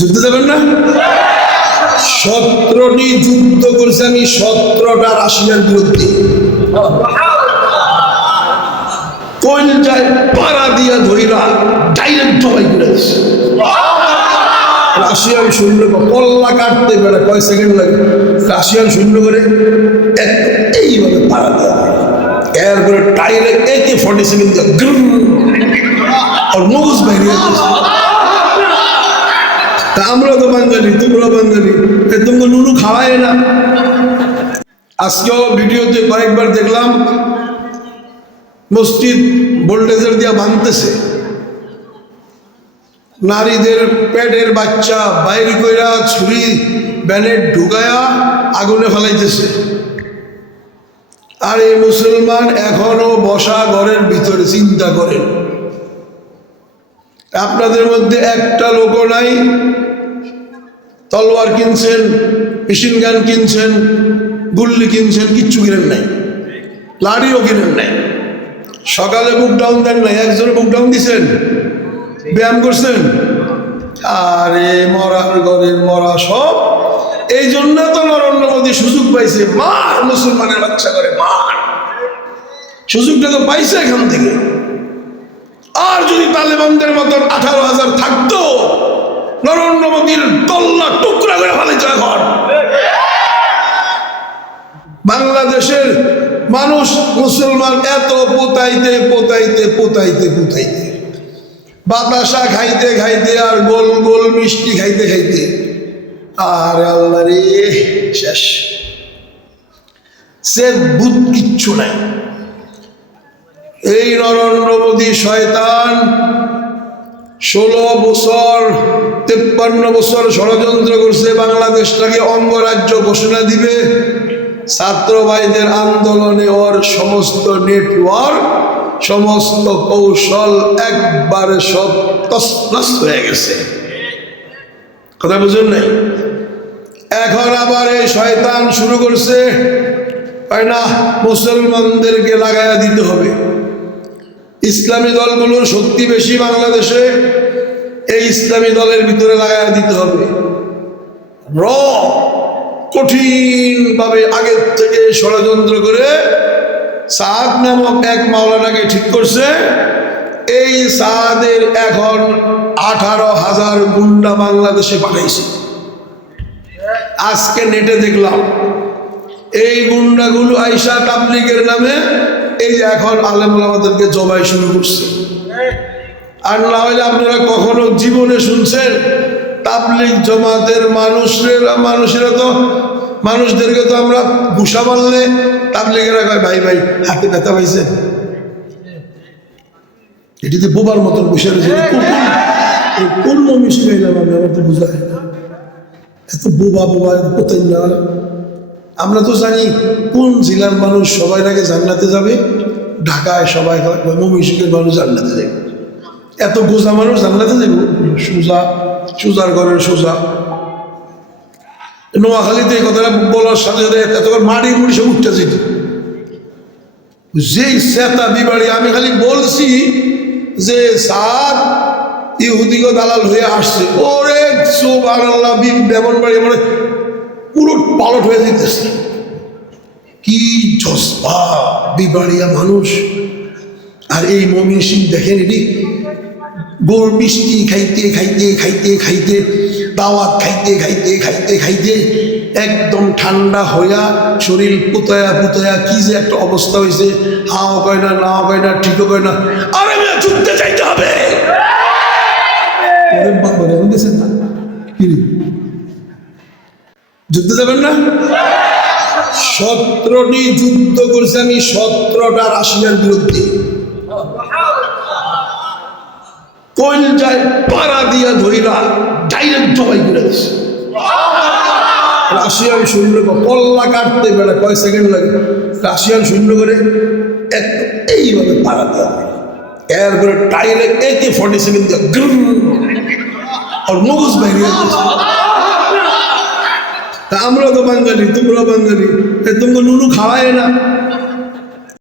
যুদ্ধ যাবেন না? 17টি যুদ্ধ করেছে আমি, 17টা রাশিয়ার বিরুদ্ধে। কোন যায় পাড়া দিয়া ধইরা ডাইরেক্ট জবাই করেছে। রাশিয়ান সৈন্য কল্লা কাটতে পারে কয় সেকেন্ড লাগে, রাশিয়ান সৈন্য করে এইভাবে পাড়া দেওয়া হয়। এরপরে ডাইরেক্ট AK-47 দিয়ে আর মগজ বাইরে। তা আমরা তো বাঙালি, তোমরা বাঙালি, তোমরা নুনু খাওয়ায় না। আজকেও ভিডিওতে কয়েকবার দেখলাম মসজিদ বোল্ডেজার দিয়া ভাঙতেছে, নারীদের পেটের বাচ্চা বাইরে কইরা ছুরি ব্যানেট ঢুকায়া আগুনে ফেলাইতেছে। আর এই মুসলমান এখনো বসা ঘরের ভিতরে। চিন্তা করেন, আপনাদের মধ্যে একটা লোকও নাই তলোয়ার কিনছেন, মেশিন গান কিনছেন, গুল্লি কিনছেন, কিচ্ছু কিনেন নাই, লাড়িও কিনেন নাই। সকালে বুক ডাউন দেন নাই, একজনে বুক ডাউন দিছেন, ব্যায়াম করছেন। আরে মরার ঘরের মরা সব। এই জন্য তো নরেন্দ্র মোদী সুযোগ পাইছে, মার মুসলমানের বাচ্চা করে মার। সুযোগটা তো পাইছে এখান থেকে। আর যদি তালেবানদের মতন 18,000 থাকতো, নরেন্দ্র মোদীর তল্লা টুকরা করে ফেলেছে। এখন বাংলাদেশের মানুষ মুসলমান এত পোতাইতে পোতাইতে পোতাইতে পোতাইতে, বাতাসা খাইতে খাইতে আর গোল গোল মিষ্টি খাইতে খাইতে, আর আল্লাহ রে শেষ। সে বুধ কিচ্ছু নাই। এই নরেন্দ্র মোদী শয়তান 16 বছর 53 বছর ষড়যন্ত্র করছে বাংলাদেশটাকে অঙ্গরাজ্য ঘোষণা দিবে। ছাত্র ভাইদের আন্দোলনে ওর সমস্ত নেটওয়ার্ক, সমস্ত কৌশল একবারে সব তছনছ হয়ে গেছে। কথা বুঝুন নাই? এখন আবার এই শয়তান শুরু করছে, না মুসলমানদেরকে লাগাইয়া দিতে হবে। ইসলামী দলগুলোর শক্তি বেশি বাংলাদেশে, এই ইসলামী দলের ভিতরে লাগাইয়া দিতে হবে। কঠিন ভাবে আগের থেকে ষড়যন্ত্র করে সাদ নামক এক মাওলানাকে ঠিক করছে। এই সাদের এখন 18,000 গুন্ডা বাংলাদেশে পাঠাইছে। আজকে নেটে দেখলাম এই গুন্ডাগুলো আইসা তাবলীগের নামে এই যে এখন আলেম ওলামাদেরকে জবাই শুরু করছে। আর না হলে আপনারা কখনো জীবনে শুনছেন তাবলীগ জামাতের মানুষেরা তো মানুষদেরকে তো আমরা ঘুষা মারলে তাবলীগেরা কয় ভাই ভাই হাতে ব্যথা পাইছে। এটিতে বোবার মতন বসে রয়েছে। কোন মমি শিখাইলাম আমি, আমার তো বোঝা হয় না। এত বোবা বোবা কোথায় না। আমরা তো জানি কোন জেলার মানুষ সবাই আগে জান্নাতে যাবে। ঢাকায় সবাই মমিষিকের মানুষ জান্নাতে যাবে। এত গোজা মানুষ জান্নাতে যাবে? সোজার ঘরের সোজা। নোয়াখালীতে এই কথাটা বলার সাথে সাথে এতবার মাটি মুড়ি সব উঠতে যেত। যেই সেতা বিবাড়ি, আমি খালি বলছি যে সাদ ইহুদিকে দালাল হয়ে আসছে। ওরে সুবহানাল্লাহ, ব্রাহ্মণবাড়ি মানে পুরো পালট হয়ে যেতেছে। কি জজবা বিবাড়িয়া মানুষ। আর এই মমিন সিং দেখেন, এটি গোড় মিষ্টি খাইতে খাইতে খাইতে খাইতে, দাওয়াত খাইতে খাইতে খাইতে খাইতে একদম ঠান্ডা হইয়া শরীর পুতায়া পুতায়া কি যে একটা অবস্থা হয়েছে। হাও কয় না, নাও কয় না, ঠিকও কয় না। আরে যুদ্ধে যাইতে হবে। যুদ্ধে যাবেন না? 17টি যুদ্ধ করেছে আমি, 17টা রাশিয়ার বিরুদ্ধে। কোন যায় পাড়া দিয়া ধইরা ডাইরেক্ট জবাই করে দিচ্ছে। রাশিয়ান সৈন্য কল্লা কাটতে পারে কয় সেকেন্ড লাগে, রাশিয়ান সৈন্য করে এইভাবে পাড়া দেওয়া হয়। এরপরে ডাইরেক্ট AK-47 দিয়ে আর মগজ বাইরে। তা আমরা তো বাঙালি, তোমরা বাঙালি, তোমরা নুনু খাওয়ায় না।